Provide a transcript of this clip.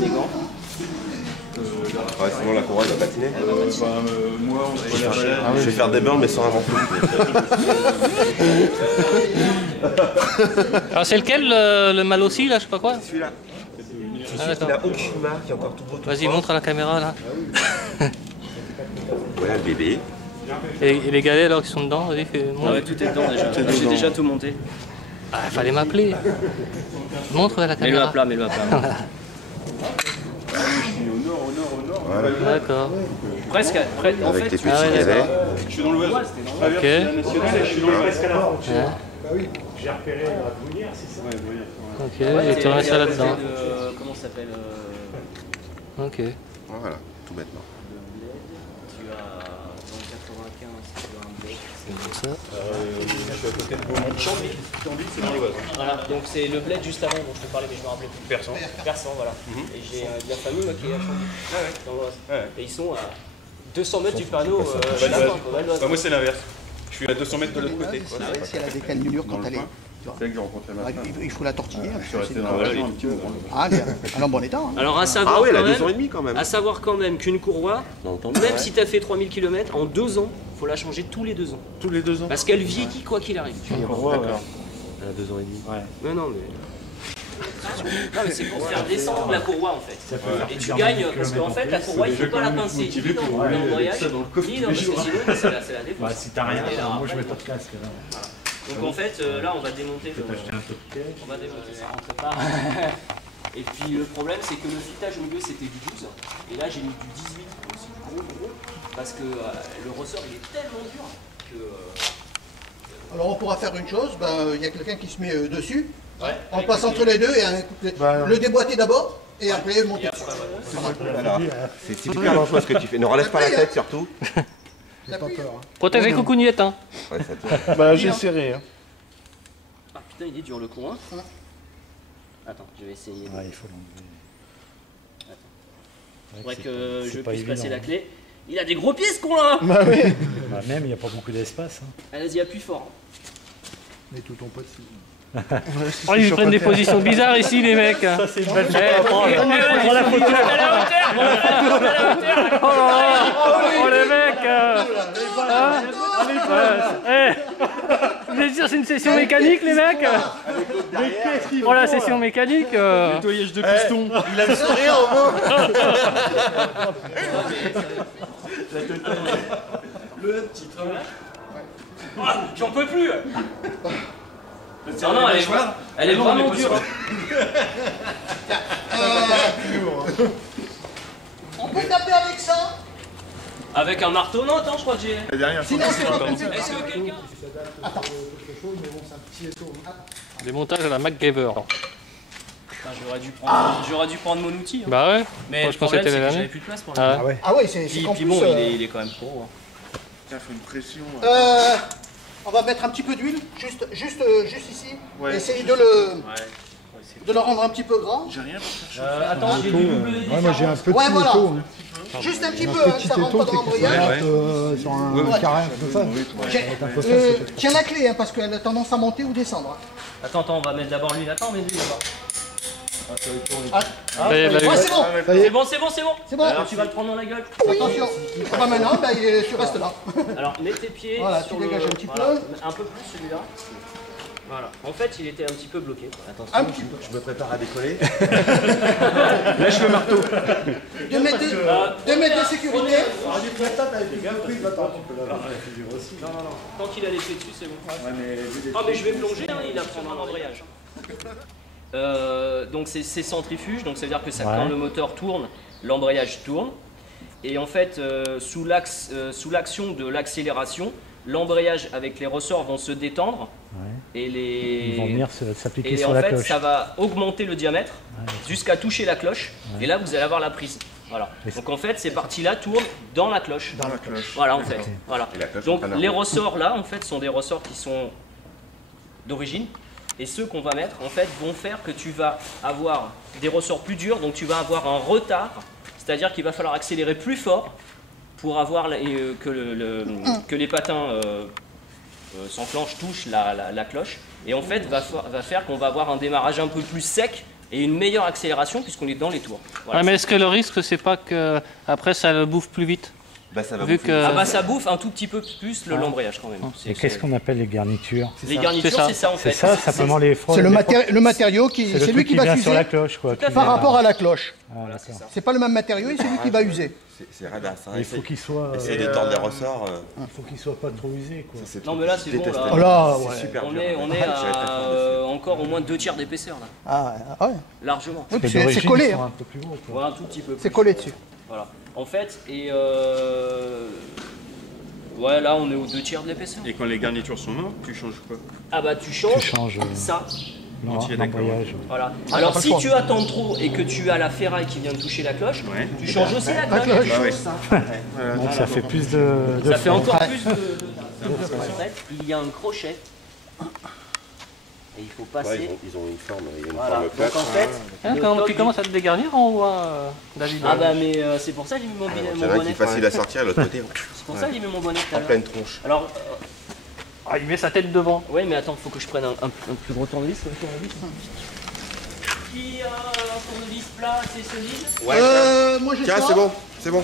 Les gants. Ouais, sinon la courroie elle va patiner. Moi, Je vais faire des burns mais sans avant tout. Alors c'est lequel le mal aussi là, je sais pas quoi? Celui-là. Ah, d'accord. Il a aucune marque, il est encore tout beau. Vas-y, montre à la caméra là. Voilà le bébé. Et les galets alors qui sont dedans, vas-y, montre. Ah ouais, tout est dedans déjà. J'ai déjà tout monté. Ah, fallait m'appeler. Montre à la Mets-le caméra. à plat, mets-le à plat. Voilà. D'accord. Presque, en Avec fait, les petits Ah ouais, galets. Je suis dans l'Ouest. Je traverse Ok. la nationale et je suis dans le presque à la frontière. Ouais. Bah oui, j'ai repéré la bruyère, c'est ça? Ouais, voyez. Ok, et tu remets ça là-dedans. Comment ça s'appelle Ok. Voilà, tout bêtement. Tu as dans le 95, tu as un bled. C'est comme ça. Je suis à côté de Beaumont. Chambly, c'est dans l'Oise. Voilà, donc c'est le bled juste avant dont je te parlais, mais je me rappelais plus. Persan. Persan, voilà. Et j'ai de la famille moi, qui est à Chambly, dans l'Oise. Ouais. Et ils sont à 200 mètres du panneau Val la d'Oise. fin, quoi, Val d'Oise. Bah, moi c'est l'inverse. Je suis à 200 mètres de l'autre côté. Si elle a des cannelures quand elle est. C'est là que j'ai rencontré ma femme. Il faut la tortiller. Je suis resté dans la région un petit moment. Ah, elle est en bon état. Hein. Alors à savoir, Ah ouais, elle a quand 2 ans et même, demi quand même. à savoir quand même qu'une courroie, même si tu as fait 3000 km, en 2 ans, il faut la changer tous les 2 ans. Tous les 2 ans. Parce qu'elle vieillit quoi qu'il arrive. D'accord. Elle a 2 ans et demi. Mais non, mais. Non, mais c'est pour faire descendre la courroie en fait. Et tu gagnes, parce qu'en fait, la courroie, il ne faut pas la pincer ni dans l'embrayage, ni dans. Parce que sinon, c'est la défense. Si t'as rien, Et là, moi je après, mets pas de casque. Là. Donc en fait, là, on va démonter le. T'as acheté un peu de cake. On va démonter ça, on prépare. Et puis le problème, c'est que le filetage au milieu, c'était du 12. Et là, j'ai mis du 18, donc c'est du gros. Parce que le ressort, il est tellement dur que. Alors on pourra faire une chose, il y a quelqu'un qui se met dessus, Ouais, on passe entre les deux et le déboîter d'abord et après monter dessus. Voilà. C'est super dangereux ce que tu fais. Ne relève pas la tête surtout. J'ai pas peur. Protège les coucougnettes, hein. Ouais, ça te... Bah j'ai serré. Hein. Ah putain, il est dur le con, hein. Attends, je vais essayer. Ouais, il faut l'enlever. Il faudrait que je pas puisse passer évident, la clé. Il a des gros pieds ce con là. Bah oui. Bah même, il n'y a pas beaucoup d'espace. Hein. Allez-y, appuie fort. Mais tout ton pote dessus. Oh, ils prennent des positions bizarres ici, les mecs. Ça, c'est une belle photo à prendre. Prends la photo. À la hauteur. Oh, les mecs. Je veux dire, c'est une session mécanique, les mecs. Oh, la session mécanique. Nettoyage de piston. Il a le sourire au mot. Le petit travail. J'en peux plus. Non, elle est vraiment dure. On peut taper avec ça? Avec un marteau, non, attends, je crois que j'ai. La dernière fois, Sinon c'est pas plus. Est-ce que quelqu'un. Démontage à la MacGyver. J'aurais dû prendre mon outil. Hein. Bah ouais. Mais Moi, le je pensais problème, que c'est que t'avais j'avais la plus de place pour Ah le. ouais. Ah ouais, c'est qu'en Puis plus. bon, il est quand même gros. Hein. Tiens, faut une pression. On va mettre un petit peu d'huile, juste ici. Ouais. Essayer de le rendre un petit peu grand. J'ai rien pour faire. Attends, j'ai du double Ouais, moi j'ai un petit Ouais, voilà. étau. Juste un petit peu, hein, ça rentre pas dans l'embrayage. Sur un carré comme ça. Tiens la clé, hein, parce qu'elle a tendance à monter ou descendre. Hein. Attends, on va mettre d'abord l'huile. Attends, mets l'huile d'abord. Ça y est, Ouais, c'est bon, C'est bon. c'est bon. Alors tu vas le prendre dans la gueule. Attention. Ah bah maintenant, tu restes là. Alors mets tes pieds Voilà, sur tu dégages le... un petit voilà, peu. un peu plus celui-là. Voilà. En fait, il était un petit peu bloqué. Attention. Un petit peu. Je me prépare à décoller. Lâche le marteau. 2 mètres de sécurité. Non. Tant qu'il a les pieds dessus, c'est bon. Ah mais je vais plonger, hein, il apprendra un embrayage. Donc c'est centrifuge, donc ça veut dire que ça, quand le moteur tourne, l'embrayage tourne. Et en fait, sous l'action de l'accélération, l'embrayage avec les ressorts vont se détendre. Et Ils vont venir s'appliquer et sur en la fait, cloche. ça va augmenter le diamètre jusqu'à toucher la cloche. Et là, vous allez avoir la prise. Voilà. Donc en fait, ces parties-là tournent dans la cloche. Dans la cloche. Voilà, en fait. Voilà. Et la cloche Donc en plein les arbre. ressorts là, en fait, sont des ressorts qui sont d'origine. Et ceux qu'on va mettre, en fait, vont faire que tu vas avoir des ressorts plus durs. Donc tu vas avoir un retard. C'est-à-dire qu'il va falloir accélérer plus fort pour avoir que les patins s'enclenchent, touchent la cloche. Et en fait, va faire qu'on va avoir un démarrage un peu plus sec et une meilleure accélération puisqu'on est dans les tours. Voilà. Ouais, mais est-ce que le risque, c'est pas que après ça le bouffe plus vite? Bah, ça va Vu bouffer. que... Ah bah ça bouffe un tout petit peu plus l'embrayage quand même. Et qu'est-ce qu'on appelle les garnitures? Les garnitures, c'est ça en fait. C'est ça, simplement les froids. C'est le matériau qui, c'est lui qui va vient sur la s'user cloche, quoi. par rapport à la cloche. Ah, d'accord. C'est pas le même matériau et c'est lui qui va user. C'est radasse. Hein. Il faut qu'il soit. Essayer de tordre les ressorts. Il faut qu'il soit pas trop usé, quoi. Non mais là c'est bon là. Oh là, C'est ouais. super On dur. est à encore au moins 2 tiers d'épaisseur là. Ah ouais. Largement. Oui, Et c'est d'origine, collé. ils sont Hein. un peu plus gros, quoi. Voilà, un tout petit peu plus. C'est collé dessus. Voilà. En fait, ouais, là on est aux 2 tiers de l'épaisseur. Et quand les garnitures sont mortes, tu changes quoi? Ah bah tu changes, Tu changes ça. l'embrayage. Voilà. Ah, Alors pas le si choix. tu attends trop et que tu as la ferraille qui vient de toucher la cloche, Ouais. tu changes aussi la La cloche. cloche. Bah ouais. Donc ça fait plus de Ça fait fond. encore plus de En fait, il y a un crochet. Et il faut passer. Ouais, ils ont une forme, il y a une Voilà. forme Donc plate. en fait, Hein, le quand top tu du- commences à te dégarnir en haut, David. Ah bah mais c'est pour ça que j'ai mis mon Il y mon en a un qui bonnet. est facile à sortir, l'autre côté C'est pour ça que j'ai mis mon bonnet tout à en l'heure. pleine tronche. Alors, Ah, il met sa tête devant. ouais mais attends, faut que je prenne un plus gros tournevis. Qui a un tournevis plat assez solide? Moi j'ai Tiens, ça. c'est bon, c'est bon.